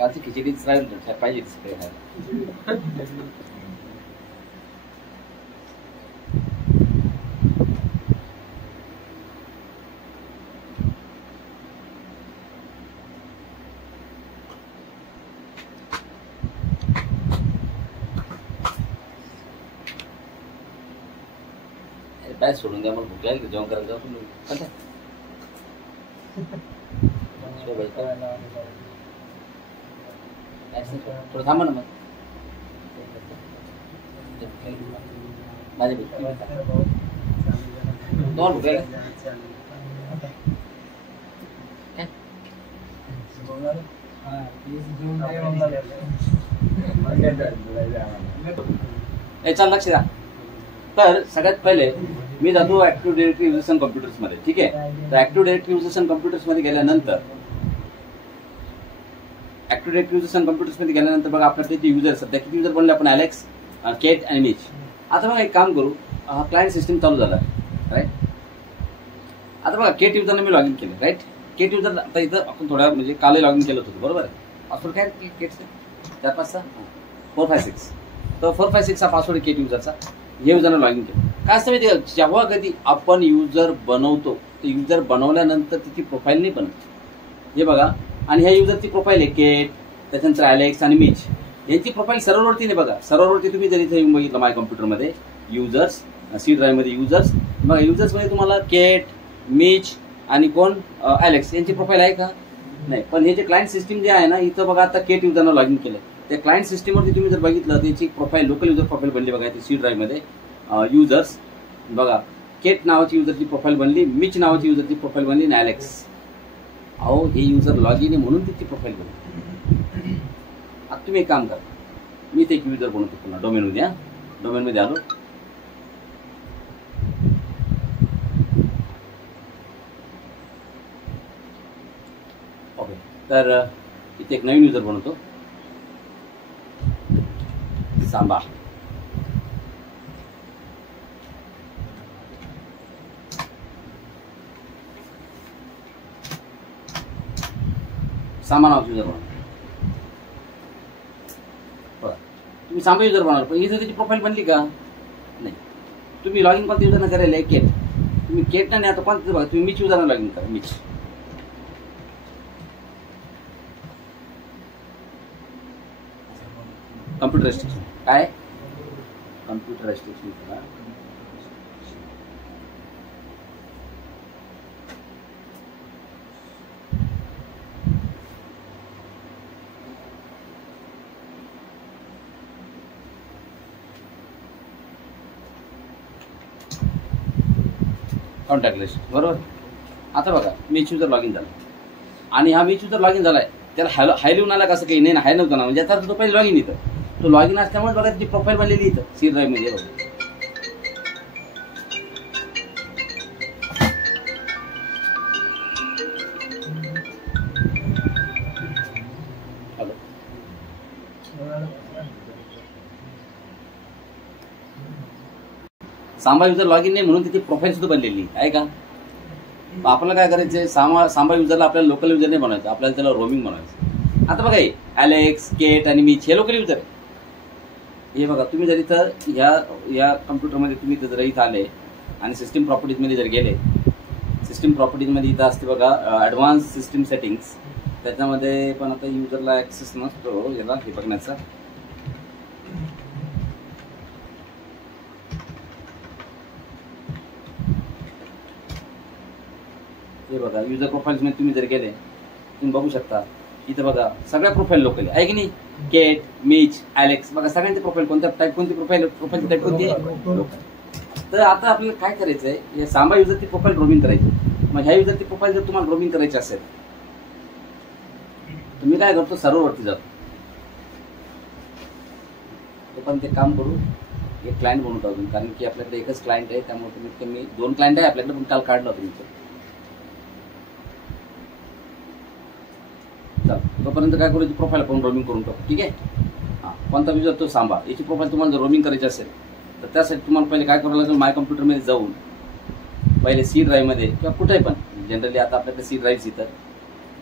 कालची खिचडीच राहील पाहिजे सगळे काय सोडून द्या, मला भूक लागली जेवण करायला जाऊ थोडं थांबा ना मग माझ्या तुम्हाला भूक लागली याच्यावर लक्ष द्या. तर सगळ्यात पहिले मी जातो active directory users and computers मध्ये. ठीक आहे, तर active directory users and computers मध्ये गेल्यानंतर बघा आपल्याकडे जे युजर सध्या किती युजर बनले आपण, ॲलेक्स, केट आणि मिच. आता बघा एक काम करू, क्लायंट सिस्टम चालू झाला राईट. आता बघा केट युजरने मी लॉग इन केलं राईट. केट युजर आता इथं आपण थोड्या म्हणजे काल लॉग इन केलं होतं बरोबर आहे. पासवर्ड काय केटचं 456 456. तर 456 हा पासवर्ड केट युजरचा. हे युजरने लॉग इन केलं. काय असतं माहिती, जेव्हा कधी आपण युजर बनवतो तर युजर बनवल्यानंतर तिची प्रोफाईल नाही बनत. हे बघा, आणि ह्या युजरची प्रोफाईल आहे केट, त्याच्यानंतर ॲलेक्स आणि मिच. यांची प्रोफाईल सर्व्हरवरती नाही बघा. सर्व्हरवरती तुम्ही जर इथे येऊन बघितलं माय कॉम्प्युटरमध्ये युजर्स, सी ड्राईव्हमध्ये युजर्स, बघा युजर्समध्ये तुम्हाला केट, मिच आणि कोण ॲलेक्स यांची प्रोफाईल आहे का? नाही. पण हे जे क्लायंट सिस्टीम जे आहे ना, इथं बघा आता केट युजरनं लॉग इन केलं. त्या क्लायंट सिस्टीमवरती तुम्ही जर बघितलं त्याची प्रोफाईल लोकल युजर प्रोफाईल बनली बघा. ती सी ड्राईव्हमध्ये युजर्स बघा, केट नावाची युजरची प्रोफाईल बनली, मिच नावाची युजरची प्रोफाईल बनली आणि ॲलेक्स. अहो हे युजर लॉग इन आहे म्हणून तिची प्रोफाईल बनली. आता तुम्ही एक काम करा, मी ते एक युजर बनवतो पुन्हा डोमेनमध्ये. डोमेनमध्ये आलो. ओके, तर इथे एक नवीन युजर बनवतो, सांबा. सांबा नावाचा युजर बनवतो. तुम्ही सांबा युजर बनवला, पण इथं त्याची प्रोफाईल बनली का? नाही. तुम्ही लॉग इन कोणत्या युजरनं करायला आहे? केट. तुम्ही केट नाही आता कोणतं बघा, तुम्ही मिच युजरनं लॉग इन करा. मिच कम्प्युटर रेस्ट्रिक्शन काय? कम्प्युटर रेस्ट्रिक्शन करा. कॉन्टॅक्ट लिस्ट बरोबर. आता बघा मिच युजर लॉग इन झाला आणि हा मिच युजर लॉग इन झालाय. त्याला हाय लिहून आला कसं काही नाही ना, हाय नव्हतं ना, म्हणजे आता तो पहिले लॉग इन इथं. तो लॉग इन असल्यामुळे बघा त्याची प्रोफाईल बनलेली इथं सी ड्राईव्ह मध्ये. Hello, Samba user log in नाही म्हणून त्याची प्रोफाईल सुद्धा बनलेली आहे का? आपल्याला काय करायचंय, सांबा युजरला आपल्याला लोकल युजर नाही बनवायचं, आपल्याला त्याला रोमिंग बनवायचं. आता बघा हे ॲलेक्स, केट आणि मिच हे लोकल युजर आहे. हे बघा तुम्ही जर इथं या कम्प्युटरमध्ये तुम्ही जर इथं आले आणि सिस्टीम प्रॉपर्टीजमध्ये जर गेले, सिस्टीम प्रॉपर्टीजमध्ये इथं असते बघा ॲडव्हान्स सिस्टीम सेटिंग्स. त्याच्यामध्ये पण आता युजरला ॲक्सेस नसतो याला हे बघण्याचा. हे बघा युजर प्रोफाईल्समध्ये तुम्ही जर गेले तुम्ही बघू शकता इथं बघा सगळ्या प्रोफाईल लोकल आहे की नाही. केट, मिच, ॲलेक्स बघा सगळ्यांची प्रोफाईल कोणत्या टाईप, कोणती प्रोफाईल टाईप कोणती आहे. तर आता आपल्याला काय करायचंय, हे सांबा युजरची प्रोफाईल रोमिंग करायची. मग ह्या युजरची प्रोफाईल जर तुम्हाला रोमिंग करायची असेल तुम्ही काय करतो, सर्व्हरवरती जातो. तो पण ते काम करू, एक क्लायंट बनवतो अजून, कारण की आपल्याकडे एकच क्लायंट आहे त्यामुळे तुम्ही कमी 2 क्लायंट आहे आपल्याकडे, पण काल काढलं तुमचं. तोपर्यंत काय करू, प्रोफाईल आपण रोमिंग करून टाकू. ठीक आहे. हां, कोणता युजर तो सांबा, याची प्रोफाईल तुम्हाला जर रोमिंग करायची असेल तर त्यासाठी तुम्हाला पहिले काय करावं लागेल, माय कॉम्प्युटरमध्ये जाऊन पहिले सी ड्राईव्हमध्ये किंवा कुठेही पण, जनरली आता आपल्याकडे सी ड्राईव्ह इथं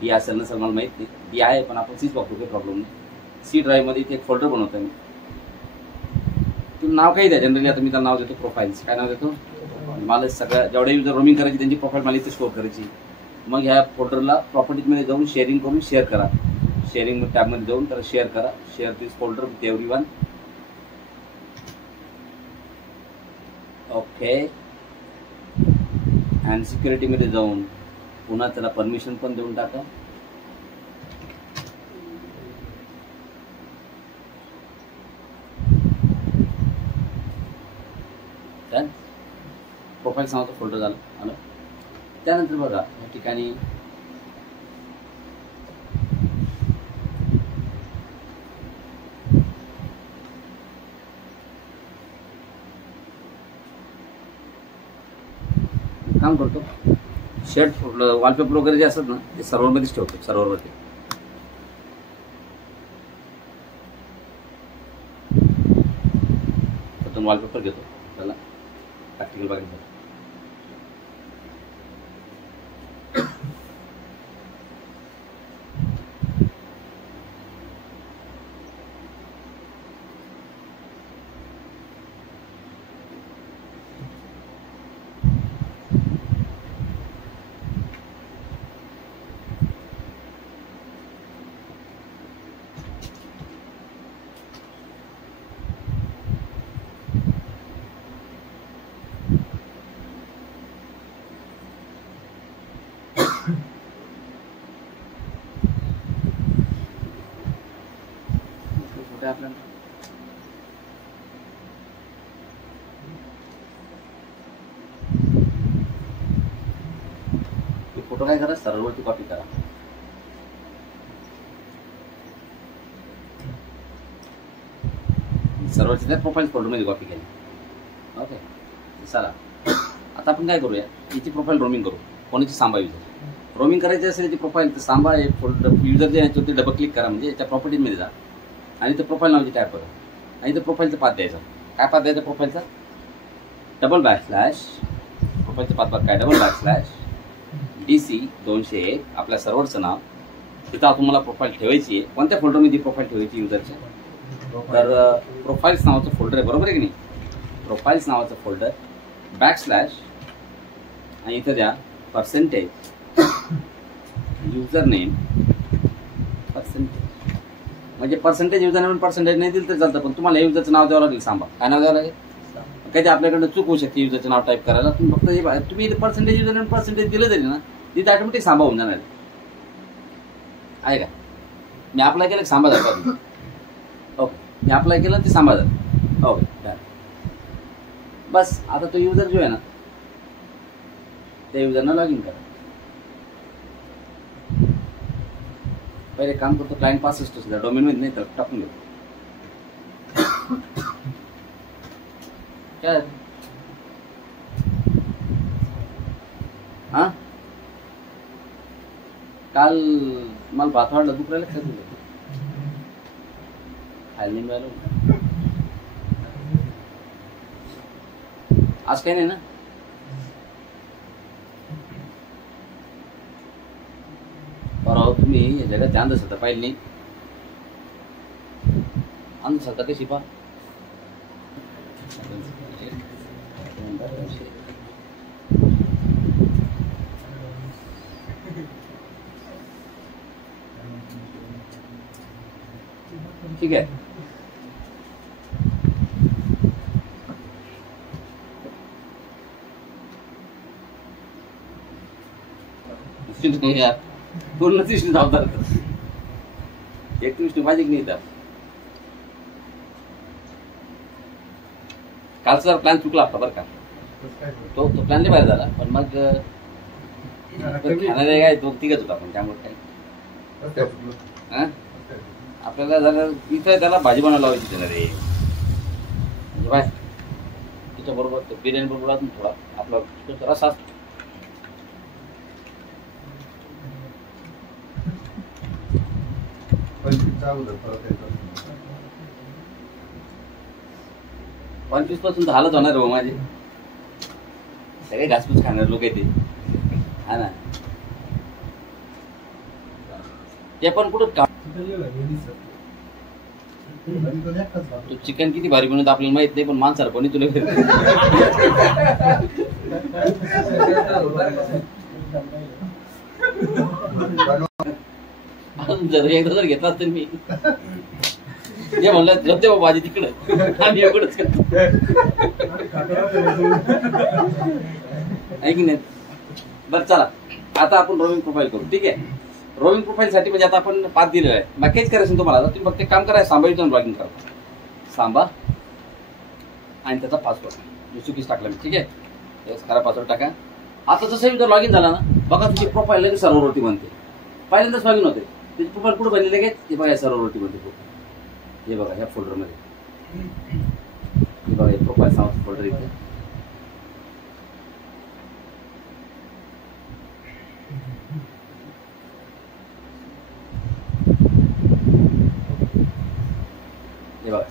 डी असेल नसेल मला माहीत नाही, डी आहे पण आपण सीच वापरू, काही प्रॉब्लेम नाही. सी ड्राईव्हमध्ये इथे एक फोल्डर बनवतो मी. तुम्ही नाव काही द्या, जनरली आता मी त्याला नाव देतो प्रोफाईल्स. काय नाव देतो? मला सगळ्या जेवढे युजर रोमिंग करायची त्यांची प्रोफाईल मला इथे स्टोअर करायची. मग ह्या फोल्डरला प्रॉपर्टीजमध्ये जाऊन शेअरिंग करून शेअर करा. शेअरिंग टॅबमध्ये जाऊन त्याला शेअर करा. Share this folder with everyone. Okay. And सिक्युरिटीमध्ये जाऊन पुन्हा त्याला परमिशन पण देऊन टाका. प्रोफाईल नावाचं फोल्डर झालं. त्यानंतर बघा या ठिकाणी काम करतो. शेड वॉलपेपर वगैरे जे असतात ना ते सर्व्हरमध्येच ठेवतो. सर्व्हरवरती वॉलपेपर घेतो त्याला प्रॅक्टिकल बघायचं. आपल्याला फोटो काय करा, सर्व्हरवरती कॉपी करा. सर्व्हरची त्या प्रोफाईल फोल्डरमध्ये कॉपी केली. ओके. चला आता आपण काय करूया, याची प्रोफाईल रोमिंग करू. कोणाची? सांबा युजर. रोमिंग करायची असेल याची प्रोफाईल तर सांबा फोल्डर युजर जे आहे ते डबल क्लिक करा, म्हणजे याच्या प्रॉपर्टीमध्ये जा आणि इथं प्रोफाईल नावाची टॅप करा आणि इथं प्रोफाईलचा पाथ द्यायचा. काय पाथ द्यायचा प्रोफाईलचा? // प्रोफाईलचा पाथ काय? $DC201 आपल्या सर्व्हरचं नाव. तिथं तुम्हाला प्रोफाईल ठेवायची आहे. कोणत्या फोल्डरमध्ये प्रोफाईल ठेवायची युजरच्या? तर प्रोफाईल्स नावाचं फोल्डर आहे, बरोबर आहे की नाही? प्रोफाईल्स नावाचं फोल्डर / आणि इथं द्या % युजर नेम %. म्हणजे पर्सेंटेज युजर नेम पर्सेंटेज नाही दिलं तर चालतं, पण तुम्हाला युजरचं नाव द्यावं लागेल. सांबा. काय नाव द्यावं लागेल? कधी आपल्याकडनं चूक होऊ शकते युजरचं नाव टाईप करायला. तुम्ही फक्त तुम्ही पर्सेंटेज युजर नेम पर्सेंटेज दिलं तरी ना तिथे ऑटोमॅटिक सांबा होऊन जाणार आहे का? मी अप्लाय केलं सांबा झालं. ओके. मी अप्लाय केलं ते सांबा झालं. ओके. बस आता तो युजर जो आहे ना त्या युजरनं लॉग इन करा. पहिले काम करतो क्लायंट पास असतो सुद्धा डोमेन मध्ये नाही तर टाकून घेतो. काय हा काल मला भात वाढलं दुखरायला काय दिलं खायला नाही मिळालं. आज काही नाही ना? बरं तुम्ही या जगात अंधश्रद्धा पाहिली नाही? अंधश्रद्धा कशी पहा. ठीक आहे. पूर्ण विष्णू अवतार एक विष्णू पाहिजे की नाही? तर कालचा प्लॅन चुकला आपला बरं का. तो प्लॅन नाही बाहेर झाला, पण मग खाणारे काय तो तिघच होता आपण, त्यामुळे काय आपल्याला जरा इथं त्याला भाजी बनायला लावायची त्याला रे. म्हणजे बाय त्याच्याबरोबर बिर्याणी बरोबर थोडा आपला रसा 25% तर हालत होणार हो माझे. सगळे घासपूस खाणार लोक येते. हा ना. ते पण कुठं तू चिकन किती भारी बनवत आपल्याला माहित नाही, पण माणसाला कोणी तुला जर एकदा जर घेतला असतं मी जे म्हणलं जमते बाबा माझी तिकडं आम्ही एवढंच करतो आहे की नाही. बरं चला आता आपण रोविंग प्रोफाईल करू. ठीक आहे, रोविंग प्रोफाईल साठी म्हणजे आता आपण पाथ दिलेला आहे, बाकीच करायचं तुम्हाला. तुम्ही फक्त एक काम करा, सांबा जाऊन लॉगिन करा, सांबा आणि त्याचा पासवर्ड जो चुकीच टाकला मी. ठीक आहे, खरा पासवर्ड टाका. आता जसं जर लॉगिन झाला ना, बघा तुझी प्रोफाईल लगेच सर्व्हरवरती बनते. पहिल्यांदाच लॉगिन होते, त्याची प्रोफाईल कुठे बनली लगेच ते बघा सर्व्हरवरती बनते प्रोफाईल. हे बघा ह्या फोल्डरमध्ये, हे बघा प्रोफाईल नावाचं फोल्डर इथे.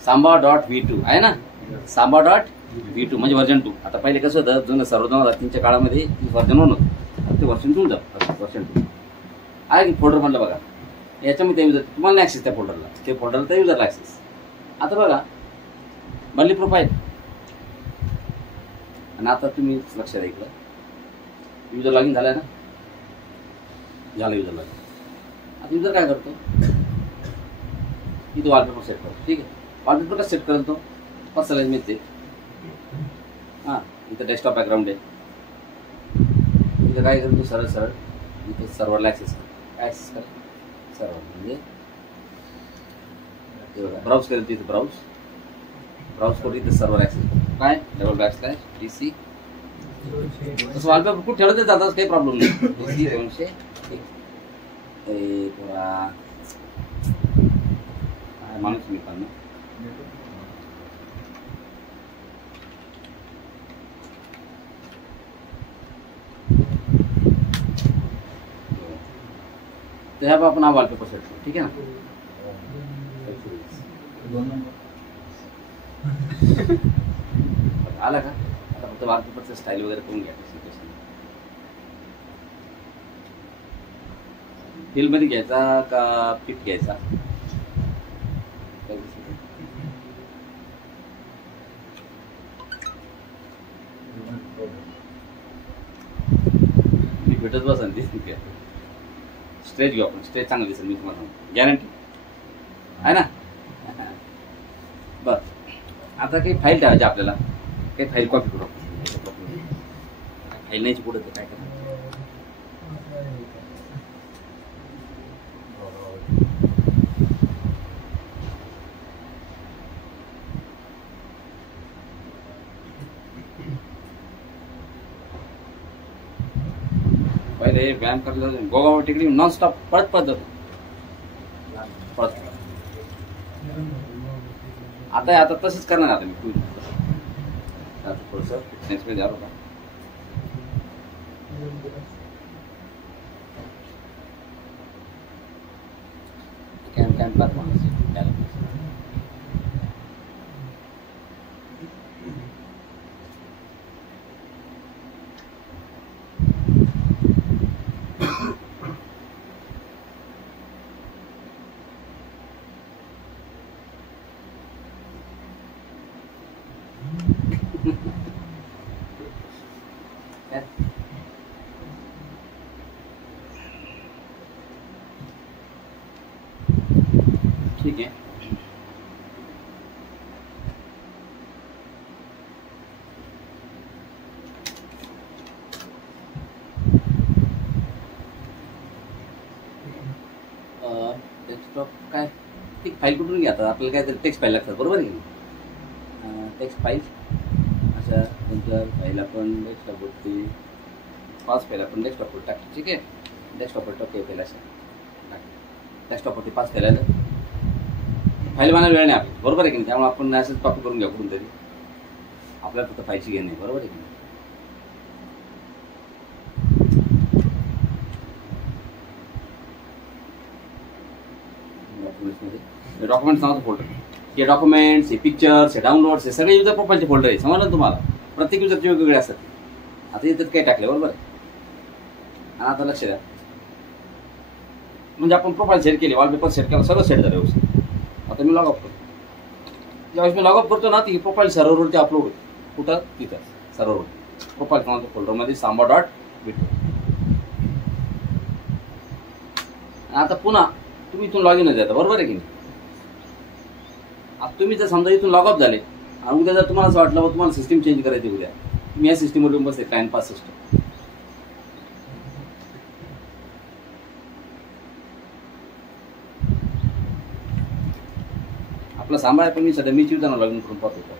Samba.v2 आहे ना, Samba.v2 म्हणजे व्हर्जन 2. आता पहिले कसं होतं, जुनं सर्व 2003च्या काळामध्ये व्हर्जन 1 होतं, ते व्हर्जन 2 जातं. व्हर्जन 2 आहे फोल्डर म्हणलं बघा, याच्यामध्ये युजर तुम्हाला नाही ऍक्सेस त्या फोल्डरला, ते फोल्डरला तर युजरला ऍक्सेस. आता बघा बनली प्रोफाईल आणि आता तुम्ही लक्ष द्या इकडं, युजर लॉगिन झालाय ना, झालं युजर लॉगिन. आता युजर काय करतो, इथं वॉलपेपर सेट करतो. ठीक आहे, वॉलपेपर कसं सेट करतो, पर्सनलाइज मिळते. हां, इथं डेस्कटॉप बॅकग्राऊंड आहे, इथं काय करतो सरळ सरळ इथे सर्व्हरला ॲक्सेस कर. सर्व्हर म्हणजे ब्राउज करेल तिथे, ब्राउज करू इथं सर्व्हर ॲक्सेस काय $/DC. तसं वॉलपेपर कुठं ठेवलं तर जातात, काही प्रॉब्लेम नाही. DC 201 माणूस मी पण तर ह्या आपण हा वॉलपेपर सेट करू. ठीक आहे ना, 2 नंबर आला का. आता फक्त वॉलपेपरचं स्टाईल वगैरे करून घ्या. फिल मध्ये घ्यायचा का फिट घ्यायचा, मी भेटत बसा दिसते. स्ट्रेच घेऊ आपण, स्ट्रेच चांगलं दिसेल, मी तुम्हाला गॅरंटी आहे ना. बरं आता काही फाईल ठेवायची आपल्याला, काही फाईल कॉपी करू आपण. फाईल नाहीची पुढे तर काय करणार, पहिले व्यायाम करायला गोगावर टेकडी नॉनस्टॉप पळत जातो. आता तसंच करणार. आता मी थोडंसं फिटनेस मध्ये आलो का, कॅम्प ठीक आहे. डेस्कटॉप काय ती फाईल कुठून घ्या, आता आपल्याला काय टेक्स्ट फाईल लागतात, बरोबर आहे की टेक्स्ट फाईल. अशा कोणत्या फाईल आपण डेस्कटॉपवरती 5 फाईल आपण डेस्कटॉपवर टाकतो. ठीक आहे, डेस्कटॉपवर टाकतो फाईल अशा डेस्कटॉपवरती 5 फाईल आलं. फाईल बनायला वेळ नाही आपली, बरोबर आहे की नाही. त्यामुळे आपण असंच कॉपी करून घ्या कुठून तरी, आपल्याला फक्त फाईलची घेणे, बरोबर आहे की नाही. डॉक्युमेंट्स नावाचं फोल्डर, हे डॉक्युमेंट्स, हे पिक्चर्स, हे डाउनलोड्स, हे सगळे युजर प्रोफाईलचे फोल्डर आहे. समजलं तुम्हाला, प्रत्येक युजरचे वेगवेगळे असतात. आता इथं काय टाकले, बरोबर आहे. आणि आता लक्ष द्या, म्हणजे आपण प्रोफाईल सेट केली, वॉलपेपर सेट केला, सगळं सेट झालं व्यवस्थित. आता मी लॉग ऑफ करतो. ज्यावेळेस मी लॉग ऑफ करतो ना, ती प्रोफाईल सर्व्हरवरती अपलोड होते. कुठं? तिथं सर्व्हरवर प्रोफाईल क्रमांक फोल्डरमध्ये samba.bitro. आता पुन्हा तुम्ही इथून लॉग इन होता, बरोबर आहे की नाही? आता तुम्ही जर समजा इथून लॉग ऑफ झाले आणि उद्या जर तुम्हाला असं वाटलं मग तुम्हाला सिस्टीम चेंज करायची, उद्या मी या सिस्टीमवर येऊन बसते, क्लायंट पास सिस्टम. आपला सांभाळ आहे, पण मी सध्या मीच युजांना लॉग इन करून पाहत होतो.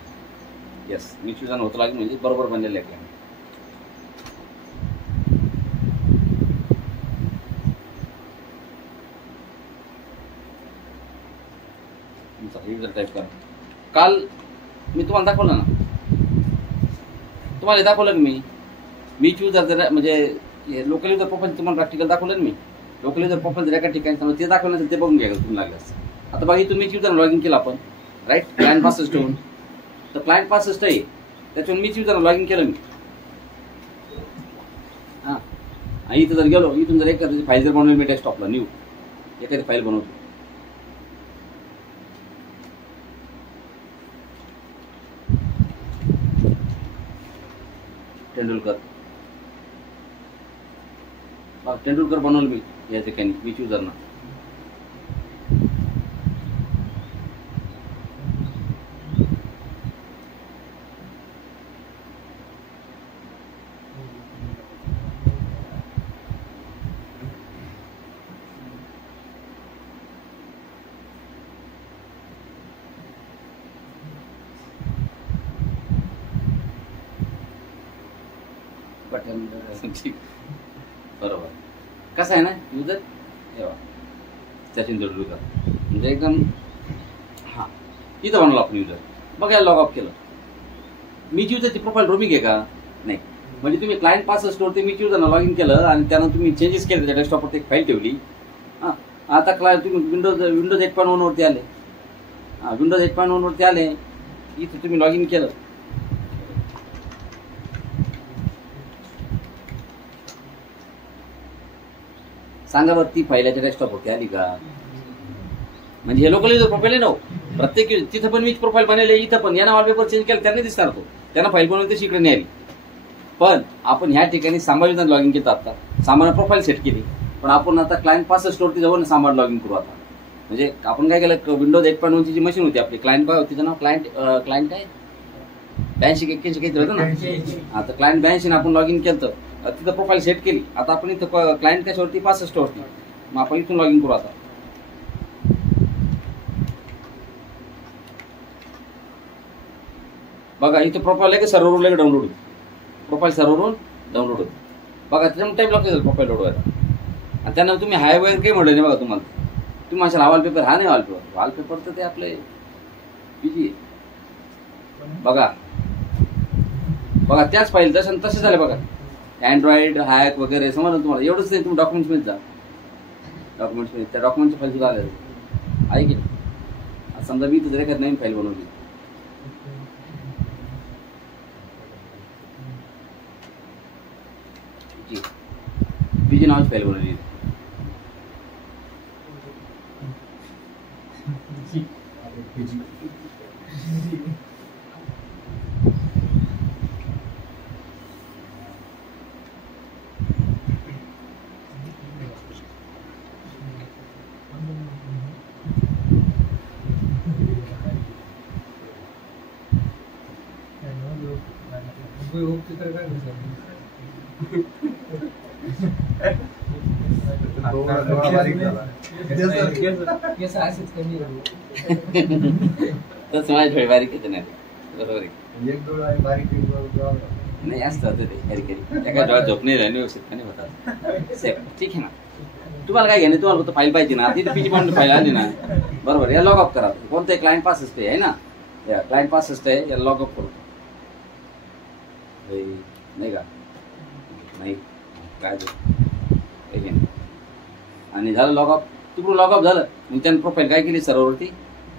येस, मीच युजांना होतं लॉग इन, म्हणजे बरोबर बनलेलं आहे. युजर टाईप करा. काल मी तुम्हाला दाखवलं ना, तुम्हाला दाखवलं की मीच युजर म्हणजे लोकल युजर प्रोफाईल तुम्हाला प्रॅक्टिकल दाखवलं ना मी. लोकल युजर प्रोफाईल एका ठिकाणी ते दाखवलं असेल, ते बघून घ्या तुम्ही लागलं असं. आता बघा, इथून मीच युजर लॉग इन केलं आपण, राईट, क्लायंट पास सिस्टम. तर क्लायंट पास सिस्टम आहे, त्याच्यावर मीच युजर लॉग इन केलं मी. हां, इथं जर गेलो, इथून जर एखादी फाईल जर बनवली मी डेस्कटॉपला, न्यू एखादी फाईल बनवतो, तेंडुलकर बनवलं मी या ठिकाणी मीच युजरना. बरोबर, कसं आहे ना युजर, सचिन तेंडुलकर म्हणजे एकदम. हां, इथं बनवलं आपण युजर. बघा, या लॉग ऑफ केलं. मीच युजरची प्रोफाईल रोमिंग आहे का? नाही. म्हणजे तुम्ही क्लायंट पास स्टोअर ते मीच युजरना लॉग इन केलं आणि त्यानं तुम्ही चेंजेस केले, त्या डेस्कटॉपवर एक फाईल ठेवली. हां, आता तुम्ही विंडोज 8.1 वरती आले. हां, विंडोज 8.1 वरती आले, इथं तुम्ही लॉग इन केलं. सांगा बरं, ती फाईलच्या डेस्कटॉपवरती आली का? म्हणजे हे लोकल युजर प्रोफाईल आहे ना, प्रत्येक तिथं पण मीच प्रोफाईल बनवले, इथं पण यानं वॉलपेपर चेंज केला, त्यांनी दिसणार तो. त्यांना फाईल बनवली तशी इकडे नाही आली. पण आपण ह्या ठिकाणी सांभाळ युजर लॉग इन केलं. आता सांभाळ प्रोफाईल सेट केली, पण आपण आता क्लायंट पास स्टोअरची जवळ सांभाळ लॉग इन करू. आता म्हणजे आपण काय केलं, विंडोज 8.1 जी मशीन होती आपली, क्लायंट तिचं नाव क्लायंट काय 8281 काहीतरी होतं ना. आता क्लायंट 82 आपण लॉग इन केलं, तिथं प्रोफाईल सेट केली. आता आपण इथं क्लायंट कशावरती, 65 वरती. मग आपण इथून लॉग इन करू. आता बघा, इथं प्रोफाईल आहे की सर्व्हरवर लगेच डाउनलोड होती. प्रोफाईल सर्व्हरवरून डाउनलोड होती. बघा, त्याच्यामुळे टाईम लागतो प्रोफाईल लोड व्हायला. आणि त्यांना तुम्ही हाय वगैरे काही म्हटलं नाही. बघा, तुम्हाला तुम्ही माझ्या हा वॉलपेपर, हा नाही वॉलपेपर तर ते आपले बिजी. बघा बघा, त्याच फाईल तसे झाले. बघा, अँड्रॉइड हॅक वगैरे समजलं तुम्हाला. एवढंच नाही, तुम्ही डॉक्युमेंट्समध्ये जा. डॉक्युमेंट्समध्ये त्या डॉक्युमेंटच्या फाईल सुद्धा आले आहे की नाही. समजा मी जर एखादी नवीन फाईल बनवली, बीजी नावाची फाईल बनवली. तसं माझी थोडी बारीक येते नाही, बरोबर आहे. नाही असतं ते एका डोळ्यात झोप नाही राहिली, व्यवस्थित नाही होतात. ठीक आहे ना. तुम्हाला काय घेणे, तुम्हाला फक्त फाईल पाहिजे ना. तिथे पीजी पण फाईल आली ना, बरोबर. या लॉग ऑफ करा. कोणतं क्लायंट पास असते आहे ना, या क्लायंट पास असते, या लॉग ऑफ करू. नाही का? नाही काय आणि झालं लॉग ऑफ. तिकडून लॉग ऑफ झालं, मग त्यानं प्रोफाईल काय केली, सर्व्हरवरती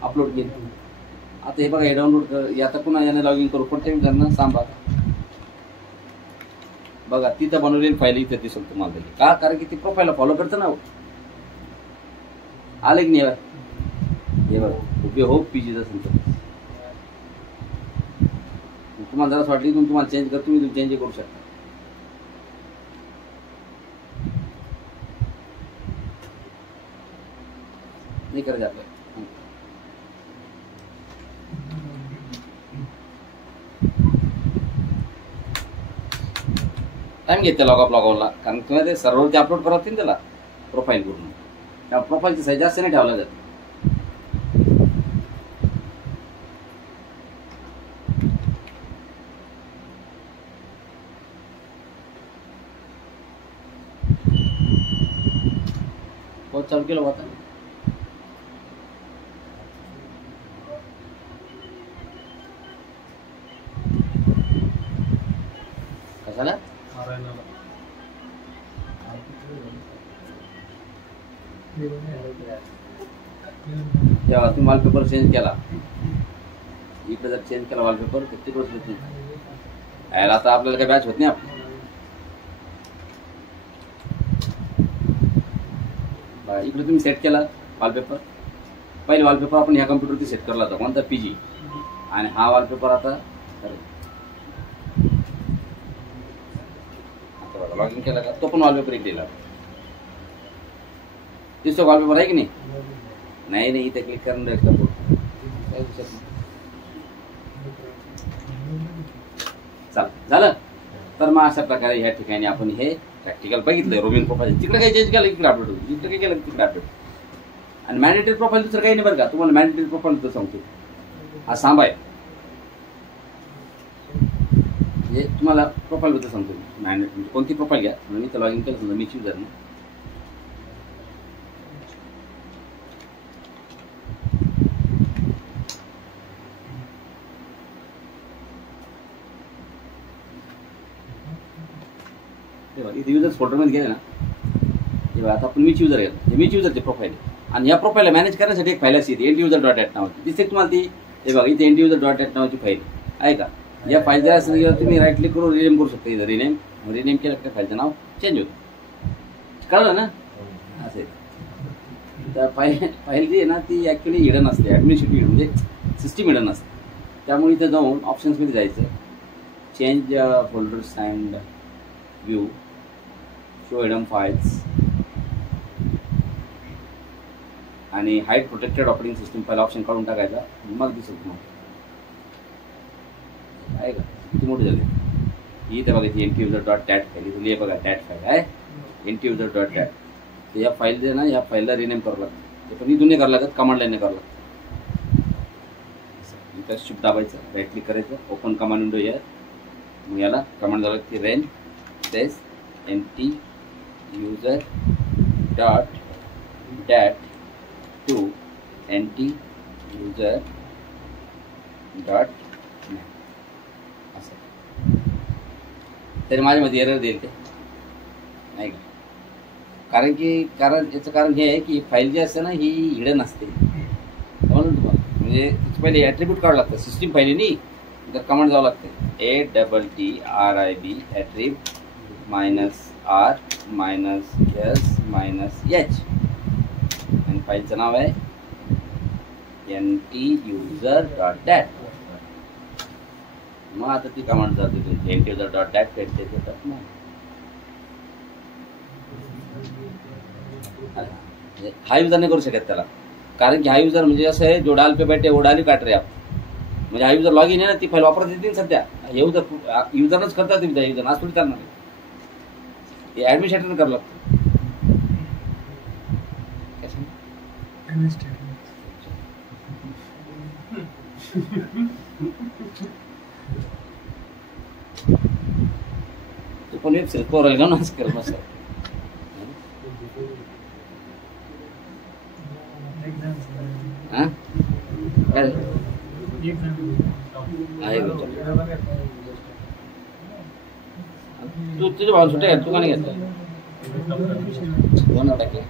अपलोड केली. आता हे बघा, हे डाउनलोड कर. आता पुन्हा याने लॉग इन करू. कोणत्या करणं सांभा. बघा, तिथं बनवलेली फाईल इथे दिसेल तुम्हाला. का? कारण की ती प्रोफाईलला फॉलो करतं ना. आलं की नाही? हे बघा हुबेहूब पीजीचा सिंथेसिस. तुम्हाला जरा वाटली तुम्हाला चेंज करतो, तुम्ही चेंज करू शकता. नाही करायचं आपल्याला. टाइम घेते लॉग ऑफ लॉगआउटला, कारण तुम्ही ते सर्व्हरवरती अपलोड करत ना त्याला प्रोफाईल करून. त्या प्रोफाईलची साईज जास्त नाही ठेवला जात. बहुत चालू केलं होता कशाला तेव्हा तुम्ही वॉलपेपर चेंज केला, इकडे जर चेंज केला वॉलपेपर तर तिकडे होत नाही. आता आपल्याला काही बॅच होत नाही. आपली इकडे तुम्ही सेट केला वॉलपेपर. पहिले वॉलपेपर आपण ह्या कम्प्युटरवरती सेट करला होता, कोणता पीजी, आणि हा वॉलपेपर आता लॉग इन केला का तो पण वॉलपेपर एक दिला. दिसतो वॉलपेपर आहे की नाही? नाही इथे क्लिक करून झालं. तर मग अशा प्रकारे ह्या ठिकाणी आपण हे प्रॅक्टिकल बघितलं. रोमिन प्रोफाईल तिकडे काही चेंज केलं, इकडे अपडेट होतं, इकडे काही केलं तिकडे अपडेट. आणि मॅन्डेटरी प्रोफाईल दुसरं काही नाही बरं का. तुम्हाला मॅन्डेटरी प्रोफाईल तर सांगतो, हा सांबा आहे. म्हणजे तुम्हाला प्रोफाईल बद्दल सांगतो. मॅन्डेटरी कोणती प्रोफाईल घ्या, मी तर लॉग इन केलं समजा, मी यूजर ना. इथे युजर्स फोल्डरमध्ये गेले ना, तेव्हा आता आपण मीच युजर घेतो. हे मीच युजरचे प्रोफाईल आहे. आणि या प्रोफाईलला मॅनेज करण्यासाठी एक फाईल अशी येते, enduser.at नावाची. दिसते तुम्हाला ती? हे बघा इथे enduser.at नावाची फाईल आहे का. या फाईल जर असेल तुम्ही राईट क्लिक करून रिनेम करू शकता. इथं रिनेम केलं का फाईलचं नाव चेंज होतं. कळलं ना? असे त्या फाईल जी आहे ना ती ॲक्च्युली हिडन असते, ॲडमिनिस्ट्रेटिव्ह म्हणजे सिस्टीम हिडन असते. त्यामुळे इथं जाऊन ऑप्शन्समध्ये जायचं, change folders and view, show hidden files, आणि hide protected operating system file option काढून टाकायचा. मग दिसत तुम्हाला आहे का किती मोठी झाली. ही तर बघा enduser.dat फाईल इथली आहे बघा. डॅट फाईल आहे enduser.dat. तर या फाईल जे ना या फाईलला रिनेम करावं लागतं. ते पण इथून नाही करावं लागत, कमांड लाईनने करावं लागतं. इथं शिफ्ट दाबायचं, राईट क्लिक करायचं, ओपन कमांड विंडो आहे. मग याला कमांड झालं की rain taste enduser.dat to enduser.net असं. तरी माझ्यामध्ये एरर देईल ते नाही का. कारण याचं कारण हे आहे की फाईल जी असते ना ही हिडन असते. म्हणून तुम्हाला म्हणजे पहिले ॲट्रिब्यूट काढावं लागतं. सिस्टीम फाईल नाही तर कमांड जावं लागते, ATTRIB attribute -R -S -H आणि फाईलचं नाव आहे enduser.dat. मग आता ती कमांड जाते तुमची enduser.dat पेटते येतात ना. हा युजर नाही करू शकत त्याला, कारण की हा युजर म्हणजे असं आहे जो डाल पे बैठे वो डाली काट रहे आप. म्हणजे हा युजर लॉग इन आहे ना ती फाईल वापरत येते सध्या. हे युजरच करतात तुम्ही, त्या युजर आज थोडी करणार हे ॲडमिनिस्ट्रेटर करावं लागतं. तू पण वेबसाईट कोरायला घेऊन असं कर मस्त. तू तुझ्या भाऊ सुट्टे तू का नाही घेतलं 2 टाके